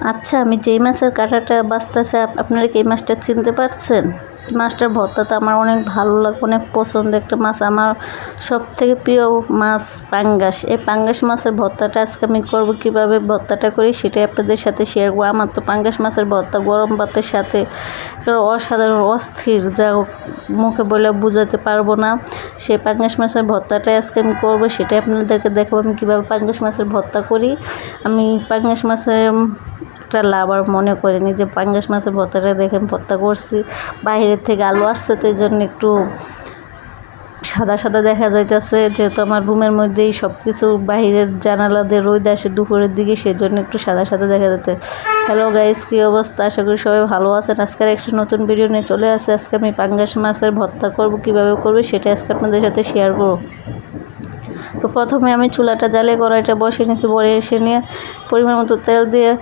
আচ্ছা, আমি যেই মাছের কাঁটাটা বাছতেছি আপনারা কি এই মাছটা চিনতে পারছেন? এই মাছটার ভর্তা তো আমার অনেক ভালো লাগে, অনেক পছন্দ একটা মাছ। আমার সবথেকে প্রিয় মাছ পাঙ্গাস। এই পাঙ্গাস মাছের ভর্তাটা আজকে আমি করব, কীভাবে ভর্তাটা করি সেটাই আপনাদের সাথে শেয়ার করব। আমার তো পাঙ্গাস মাছের ভর্তা গরম ভাতের সাথে অসাধারণ অস্থির, যা মুখে বলে বোঝাতে পারবো না। সেই পাঙ্গাস মাছের ভর্তাটাই আজকে আমি করবো, সেটাই আপনাদেরকে দেখাবো আমি কীভাবে পাঙ্গাস মাছের ভর্তা করি। আমি পাঙ্গাস মাছের একটা লাভার মনে করিনি যে পাঙ্গাস মাছের ভর্তাটা দেখেন ভর্তা করছি, বাইরের থেকে আলু আসছে তো এই জন্য একটু সাদা সাদা দেখা যাইতেছে, যেহেতু আমার রুমের মধ্যেই সব কিছু, বাহিরের জানালা দিয়ে রোদ আসে দুপুরের দিকে, সেজন্য একটু সাদা সাদা দেখা যেতে। হ্যালো গাইস, কী অবস্থা? আশা করি সবাই ভালো আছেন। আজকের একটা নতুন ভিডিও নিয়ে চলে আসে। আজকে আমি পাঙ্গাস মাছের ভর্তা করব, কীভাবে করবো সেটা আজকে আপনাদের সাথে শেয়ার করব। তো প্রথমে আমি চুলাটা জ্বালিয়ে কড়াইটা বসিয়ে নিয়েছি, বড়ে এসে নিয়ে পরিমাণ মতো তেল দিয়ে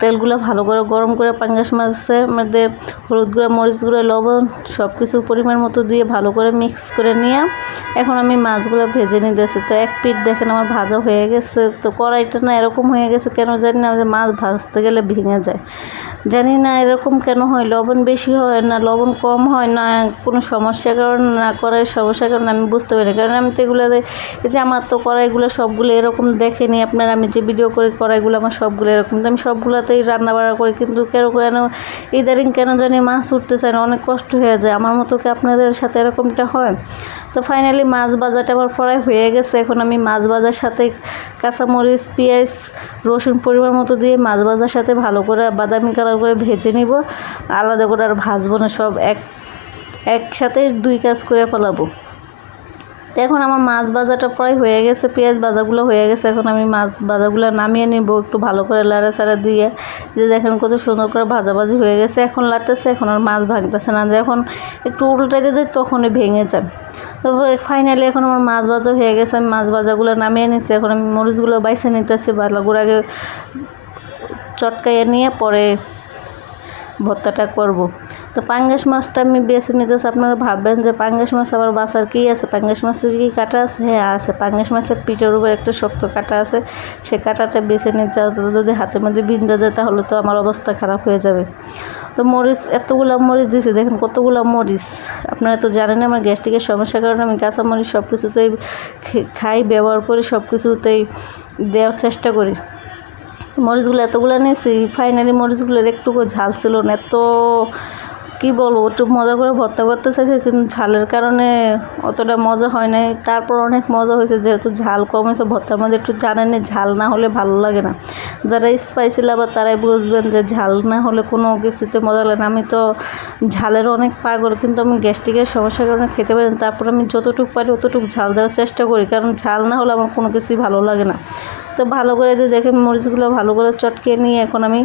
তেলগুলো ভালো করে গরম করে পাঙ্গাস মাছের মধ্যে হলুদ গুঁড়া, মরিচ গুঁড়া, লবণ সব কিছু পরিমাণ মতো দিয়ে ভালো করে মিক্স করে নিয়ে এখন আমি মাছগুলো ভেজে নিতেছি। তো এক পিঠ দেখেন আমার ভাজা হয়ে গেছে। তো কড়াইটা না এরকম হয়ে গেছে কেন জানি না, যে মাছ ভাজতে গেলে ভেঙে যায়, জানি না এরকম কেন হয়। লবণ বেশি হয় না লবণ কম হয় না কোনো সমস্যার কারণে, না কড়াইয়ের সমস্যার কারণে আমি বুঝতে পারি না। কারণ আমি তো এগুলো এই যে আমার তো কড়াইগুলো সবগুলো এরকম দেখেনি আপনারা, আমি যে ভিডিও করি কড়াইগুলো আমার সবগুলো এরকম, তো আমি সবগুলোতেই রান্না বান্না করি, কিন্তু কেন ইদারিং কেন জানি মাছ উঠতে চায় না, অনেক কষ্ট হয়ে যায়। আমার মতো কি আপনাদের সাথে এরকমটা হয়? তো ফাইনালি মাছ ভাজাটা আমার প্রায় হয়ে গেছে। এখন আমি মাছ ভাজার সাথে কাঁচামরিচ, পেঁয়াজ, রসুন পরিমাণ মতো দিয়ে মাছ ভাজার সাথে ভালো করে বাদামি কালার করে ভেজে নিব। আলাদা করে আর ভাজবো না, সব একসাথে দুই কাজ করে ফেলাবো। এখন আমার মাছ ভাজাটা প্রায় হয়ে গেছে, পেঁয়াজ ভাজাগুলো হয়ে গেছে। এখন আমি মাছ ভাজাগুলো নামিয়ে নিব একটু ভালো করে লাড়াচাড়া দিয়ে, যে দেখেন কত সুন্দর করে ভাজাভাজি হয়ে গেছে। এখন লাড়তেছে, এখন আর মাছ ভাঙতেছে না, যখন একটু উল্টাইতে যায় তখনই ভেঙে যায়। তো ফাইনালি এখন আমার মাছ ভাজা হয়ে গেছে, আমি মাছ ভাজাগুলো নামিয়ে নিচ্ছি। এখন আমি মরিচগুলো বাইছে নিতেছি, ভালো করে আগে চটকাইয়ে নিয়ে পরে ভর্তাটা করব। তো পাঙ্গাস মাছটা আমি বেছে নিতেছি। আপনারা ভাববেন যে পাঙ্গাস মাছ আবার বাছার কী আছে, পাঙ্গাস মাছের কি কাটা আছে? হ্যাঁ আছে, পাঙ্গাস মাছের পিঠের উপর একটা শক্ত কাটা আছে, সে কাটাটা বেছে নিতে হবে। যদি হাতের মধ্যে বিন্দা যায় তাহলে তো আমার অবস্থা খারাপ হয়ে যাবে। তো মরিচ এতগুলো মরিচ দিয়েছি, দেখেন কতগুলো মরিচ। আপনারা তো জানেন আমার গ্যাস্ট্রিকের সমস্যার কারণে আমি কাঁচা মরিচ সব কিছুতেই খাই, ব্যবহার করি, সব কিছুতেই দেওয়ার চেষ্টা করি। মরিচগুলো এতগুলো নিয়েছি, ফাইনালি মরিচগুলোর একটুকু ঝাল ছিল না। এত কী বলবো, একটু মজা করে ভর্তা করতে চাইছে, কিন্তু ঝালের কারণে অতটা মজা হয় নাই। তারপর অনেক মজা হয়েছে, যেহেতু ঝাল কম হয়েছে ভর্তার মধ্যে। একটু জানেনই ঝাল না হলে ভালো লাগে না, যারা স্পাইসি লাভার তারাই বুঝবেন যে ঝাল না হলে কোনো কিছুতে মজা লাগে না। আমি তো ঝালের অনেক পাগল, কিন্তু আমি গ্যাস্ট্রিকের সমস্যার কারণে খেতে পারি না। তারপর আমি যতটুকু পারি অতটুকু ঝাল দেওয়ার চেষ্টা করি, কারণ ঝাল না হলে আমার কোনো কিছুই ভালো লাগে না। তো ভালো করে দিয়ে দেখেন মরিচগুলো ভালো করে চটকে নিয়ে এখন আমি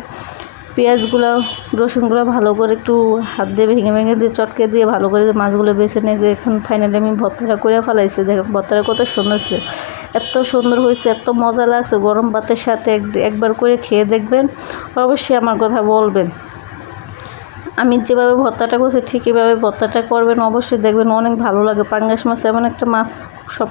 পেঁয়াজগুলো, রসুনগুলো ভালো করে একটু হাত দিয়ে ভেঙে ভেঙে দিয়ে চটকে দিয়ে ভালো করে মাছগুলো বেছে নিয়ে যে এখন ফাইনালি আমি ভর্তাটা করে ফেলাইছি। দেখেন ভর্তাটা কত সুন্দর হয়েছে, এত সুন্দর হয়েছে, এত মজা লাগছে। গরম ভাতের সাথে একবার করে খেয়ে দেখবেন, অবশ্যই আমার কথা বলবেন। আমি যেভাবে ভর্তাটা করছি ঠিক এভাবে ভর্তাটা করবেন, অবশ্যই দেখবেন অনেক ভালো লাগে। পাঙ্গাস মাছ এমন একটা মাছ, সব